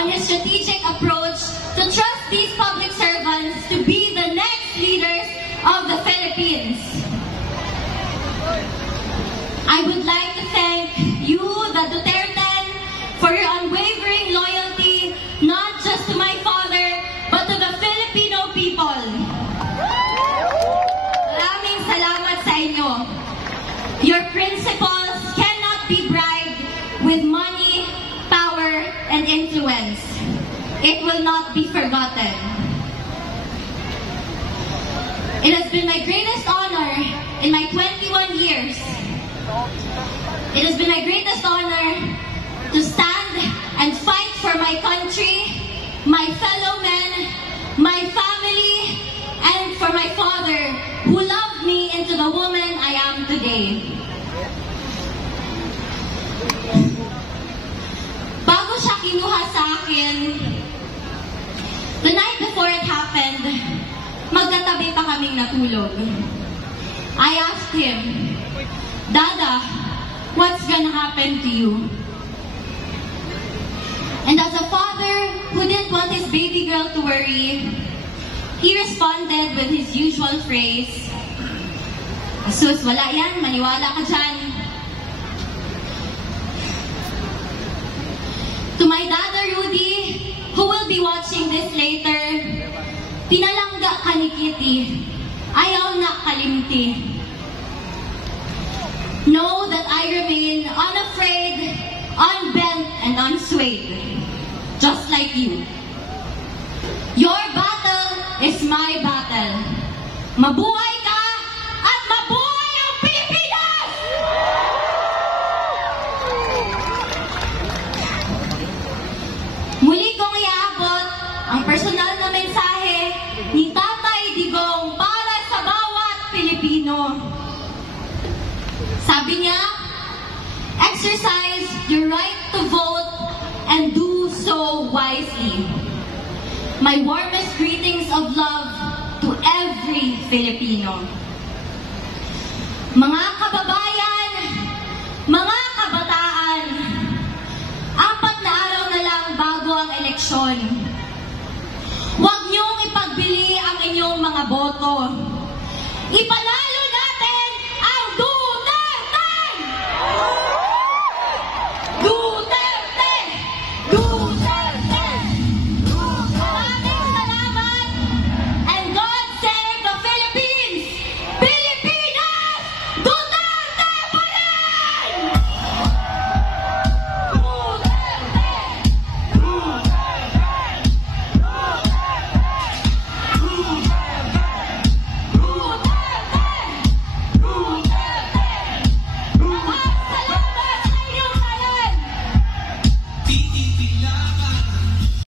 on his strategic approach to trust these public servants to be the next leaders of the Philippines. I would like to thank you, the Duterten, for your unwavering loyalty, not just to my father, but to the Filipino people. Maraming salamat sa inyo. Your principles cannot be bribed with money, power, and influence. It will not be forgotten. It has been my greatest honor in my 21 years. It has been my greatest honor to stand and fight for my country, my fellow men, my family, and for my father, who loved me into the woman I am today. Bago siya kinuha sa akin, the night before it happened, magkatabi pa kaming natulog. I asked him, Dada, what's gonna happen to you? And as a father who didn't want his baby girl to worry, he responded with his usual phrase, Sus, wala yan, maniwala ka dyan. To my Dada Rudy, who will be watching this later, pinalangga ka ni Kitty, ayaw na kalimti. Know that I remain unafraid, unbent, and unswayed, just like you. Your battle is my battle. Mabuhay ka at mabuhay ang Pilipinas! Muli kong iaabot ang personal na mensahe ni Tatay Digong para sa bawat Pilipino. Sabi niya, exercise your right to vote and do so wisely. My warmest greetings of love to every Filipino. Mga kababayan, mga kabataan, 4 na araw na lang bago ang eleksyon. Huwag niyong ipagbili ang inyong mga boto. Ipanalo natin ang Duterte! Duterte! Duterte! Maraming salamat and God save the Philippines! Pilipinas! Duterte pa rin! Duterte! Salamat sa inyong kalan!